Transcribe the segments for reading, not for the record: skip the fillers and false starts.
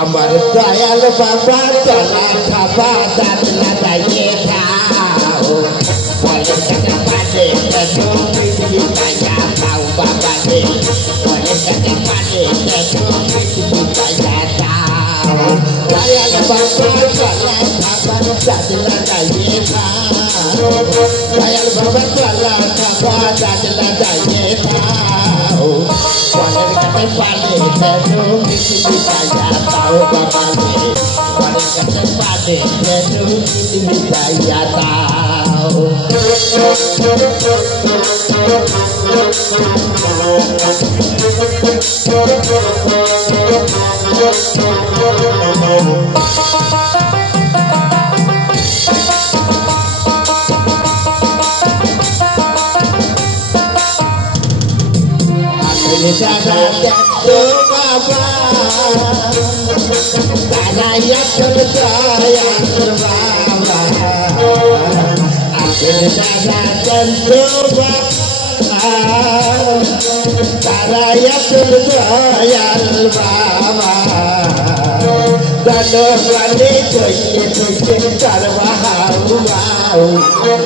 আমার দয়াল বাবা চলা খাবা দাঁত লাগাইয়ে খাও বলে কাছে পাশে মিষ্টি খাইয়া খাও বাবা রে বলে কাছে পাশে মিষ্টি খাইয়া খাও দয়াল বাবা চলা খাবা দাঁত লাগাইয়ে খাও দয়াল বাবা চলা খাবা দাঁত লাগাইয়ে খাও বলে কাছে পালে মিষ্টি খাইয়া খাও বাবা রে বলে কাছে পালে মিষ্টি খাইয়া খাও Dada jatuh baba, tanah yang tersayang terbaba. Akhir dada jatuh baba, tanah yang tersayang terbaba. Dada gani koye koye karwahau mau,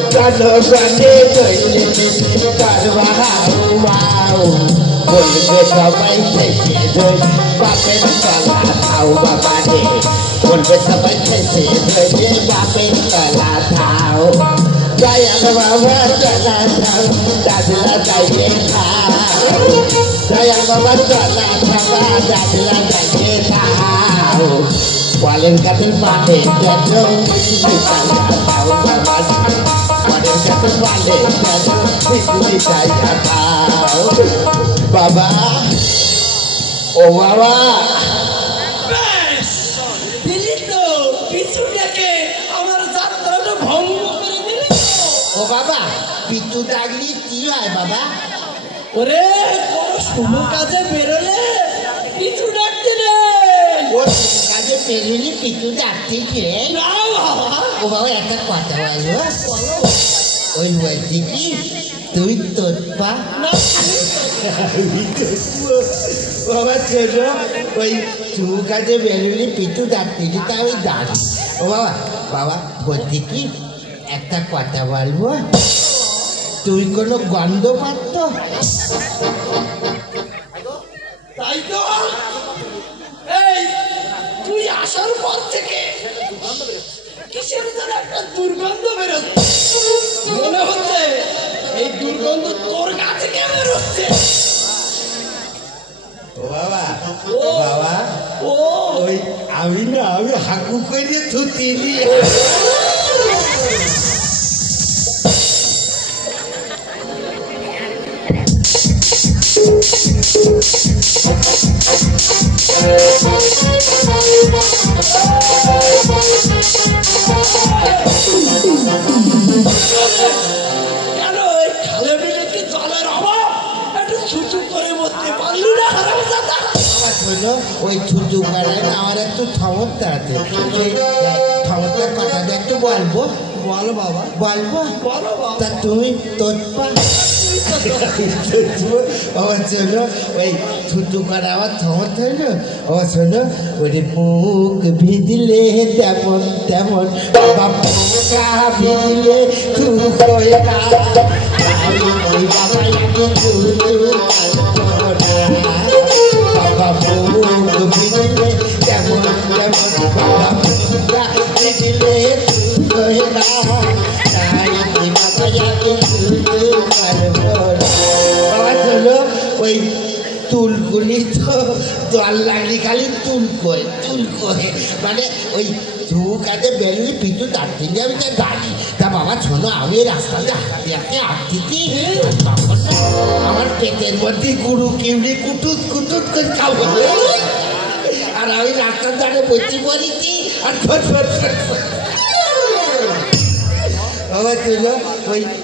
dada gani koye koye karwahau mau. বলবে সবাই শেষে রই বাপের তলা খাও বাবা রে বলবে সবাই শেষে রই বাপের তলা খাও দয়াল বাবা তলা খাও দাদলা দাইয়ে খাও দয়াল বাবা তলা খাওয়া দাদলা দাইয়ে খাও বলেন কাছের পানে কেন মিষ্টি খাইয়া খাও বাবা বলেন কাছের পানে কেন মিষ্টি খাইয়া খাও বাবা ও বাবা দিলি তো পিছু ডেকে আমার যাত্রাটা ভঙ্গ করে দিলি ও বাবা পিছু ডাকলি কি হয় বাবা ওরে কোনো শুভ কাজে বেরোলে পিছু ডাকতে নেই ও কাজে বেরোলি পিছু ডাকতে কি না বাবা ও বাবা একটা কথা বলো ওই বলছি কি তুই তোর পা না বাবা ছিল ওই তু কাজে বেরোলি পিছু ডাকতে তা ওই দাঁড়ি ও বাবা বাবা বলছি কি একটা কথা বলবো তুই কোনো গন্ধ পাচ্ছ তাই তো এই তুই আসার পর থেকে কিসের যেন একটা দুর্গন্ধ বেরোচ্ছে মনে হচ্ছে এই দুর্গন্ধ তোর গা থেকে বেরোচ্ছে ও বাবা ও বাবা ও ওই আমি হাঁকু করে থুতিনি কেন ওই খালে বিলে কি জলের অভাব একটু ছুচু করে মরতে পারলি না হারামজাদা শোনো ওই ছুটু পাড়ায় আমার একটু ক্ষমতা আছে সেই ক্ষমতার কথাটা একটু বলবো বলো বাবা বলবো বলো বাবা তা তুমি তোর পা বাবা শোনো ওই ছুটু করে আমার ক্ষমতা হইলো বাবা শোনো ওই মুখ ভিজলে তেমন তেমন বাবা পোকা ভিজলে তুই না ওই বাবা বাবা মুখ ভিজলে তেমন তেমন বাবা পোকা ভিজলে তুই না ওই তুলগুলি তো জল লাগলি খালি তুল করে মানে ওই ধু কাজে বেরোলি পিছু ডাকতে গিয়ে আমি গাড়ি তা বাবা শোনো আমি রাস্তাতে হাঁটতে হাঁটতেছি আমার পেটের মধ্যে গুরু কিউড়ি কুটুত কুটুত করে খাবো আর আমি রাস্তার ধারে বসে পড়েছি আর বাবা ছিল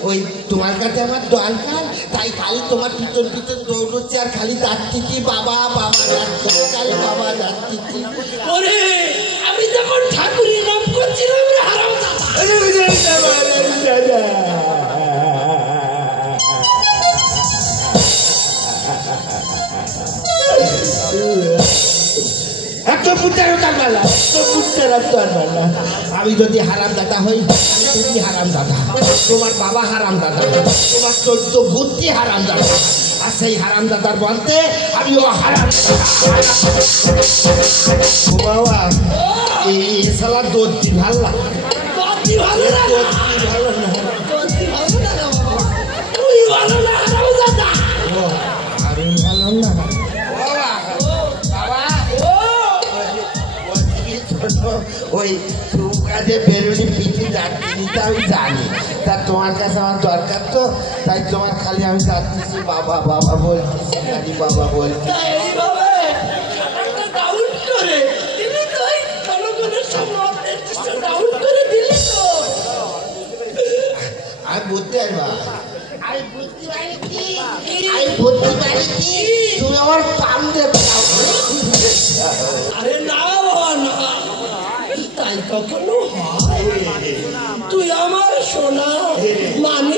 ওই তোমার কাছে আমার দরকার তাই খালি তোমার পিছন পিছন দৌড়চ্ছে আর খালি যাচ্ছি বাবা বাবা যাচ্ছি খালি বাবা যাচ্ছি ওরে আমি যখন ঠাকুরের নাম করছিলাম রে হারামজাদা একটা মুদ্রার বেলা আমি যদি হারাম দাদা হই তুমি হারাম দাদা, তোমার বাবা হারাম দাদা, তোমার 14 বুদ্ধি হারাম দাদা, আর সেই হারাম দাদার বলতে আমিও হারাম বাবা। এই সালা দর্জি ভাল লাগে, ভালো না ভালো না, তুই ভালো না হারাম দাদা। আরে ভালো না বাবা, বাবা ওই কাজে বেরোনি পিছু যাচ্ছি তা আমি জানি, তা তোমার কাছে আমার দরকার তো, তাই তোমার খালি আমি যাচ্ছি বাবা বাবা বলতেছি, খালি বাবা বলছি। এইভাবে একটা ডাউট করে দিলি তো, এই জনগণের সামনে অনেক ডাউট করে দিলি তো। আমি বুঝতে পারবা, আমি বুঝতে পারি কি, আমি বুঝতে পারি কি তুমি আমার পাম দেবে। আরে না বাবা না, তাই কখনো হয়? তুই আমার সোনা মানে